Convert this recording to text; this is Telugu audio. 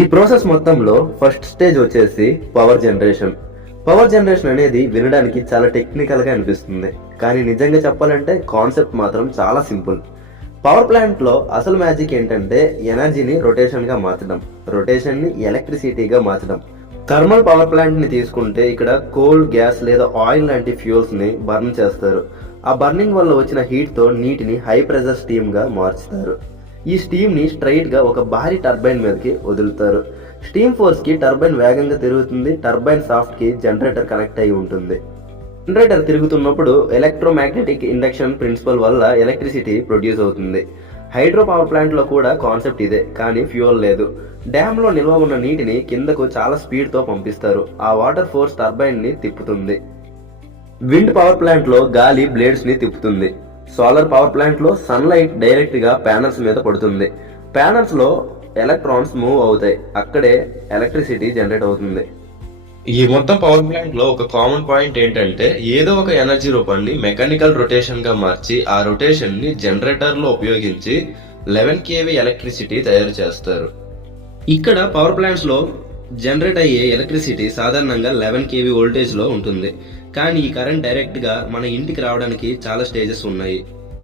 ఈ ప్రాసెస్ మొత్తంలో ఫస్ట్ స్టేజ్ వచ్చేసి పవర్ జనరేషన్. పవర్ జనరేషన్ అనేది వినడానికి చాలా టెక్నికల్ గా అనిపిస్తుంది, కానీ నిజంగా చెప్పాలంటే కాన్సెప్ట్ మాత్రం చాలా సింపుల్. పవర్ ప్లాంట్ లో అసలు మ్యాజిక్ ఏంటంటే ఎనర్జీని రొటేషన్ గా మార్చడం, రొటేషన్ ని ఎలక్ట్రిసిటీగా మార్చడం. థర్మల్ పవర్ ప్లాంట్ ని తీసుకుంటే ఇక్కడ కోల్, గ్యాస్ లేదా ఆయిల్ లాంటి ఫ్యూల్స్ ని బర్న్ చేస్తారు. ఆ బర్నింగ్ వల్ల వచ్చిన హీట్ తో నీటిని హై ప్రెషర్ స్టీమ్ గా మార్చుతారు. ఈ స్టీమ్ ని స్ట్రైట్ గా ఒక భారీ టర్బైన్ మీదకి వదులుతారు. స్టీమ్ ఫోర్స్ కి టర్బైన్ వేగంగా తిరుగుతుంది. టర్బైన్ సాఫ్ట్ కి జనరేటర్ కనెక్ట్ అయి ఉంటుంది. జనరేటర్ తిరుగుతున్నప్పుడు ఎలక్ట్రోమాగ్నెటిక్ ఇండక్షన్ ప్రిన్సిపల్ వల్ల ఎలక్ట్రిసిటీ ప్రొడ్యూస్ అవుతుంది. హైడ్రో పవర్ ప్లాంట్ లో కూడా కాన్సెప్ట్ ఇదే, కానీ ఫ్యూయల్ లేదు. డ్యామ్ లో నిల్వ ఉన్న నీటిని కిందకు చాలా స్పీడ్ తో పంపిస్తారు. ఆ వాటర్ ఫోర్స్ టర్బైన్ ని తిప్పుతుంది. విండ్ పవర్ ప్లాంట్ లో గాలి బ్లేడ్స్ ని తిప్పుతుంది. సోలార్ పవర్ ప్లాంట్ లో సన్లైట్ డైరెక్ట్ గా ప్యానల్స్ మీద పడుతుంది. ప్యానల్స్ లో ఎలక్ట్రాన్స్ మూవ్ అవుతాయి. అక్కడే ఎలక్ట్రిసిటీ జనరేట్ అవుతుంది. ఈ మొత్తం పవర్ ప్లాంట్ లో ఒక కామన్ పాయింట్ ఏంటంటే ఏదో ఒక ఎనర్జీ రూపాన్ని మెకానికల్ రొటేషన్ గా మార్చి ఆ రొటేషన్ ని జనరేటర్ లో ఉపయోగించి 11 kV ఎలక్ట్రిసిటీ తయారు చేస్తారు. ఇక్కడ పవర్ ప్లాంట్స్ లో జనరేట్ అయ్యే ఎలక్ట్రిసిటీ సాధారణంగా 11 kV వోల్టేజ్ లో ఉంటుంది. కానీ ఈ కరెంట్ డైరెక్ట్ గా మన ఇంటికి రావడానికి చాలా స్టేజెస్ ఉన్నాయి.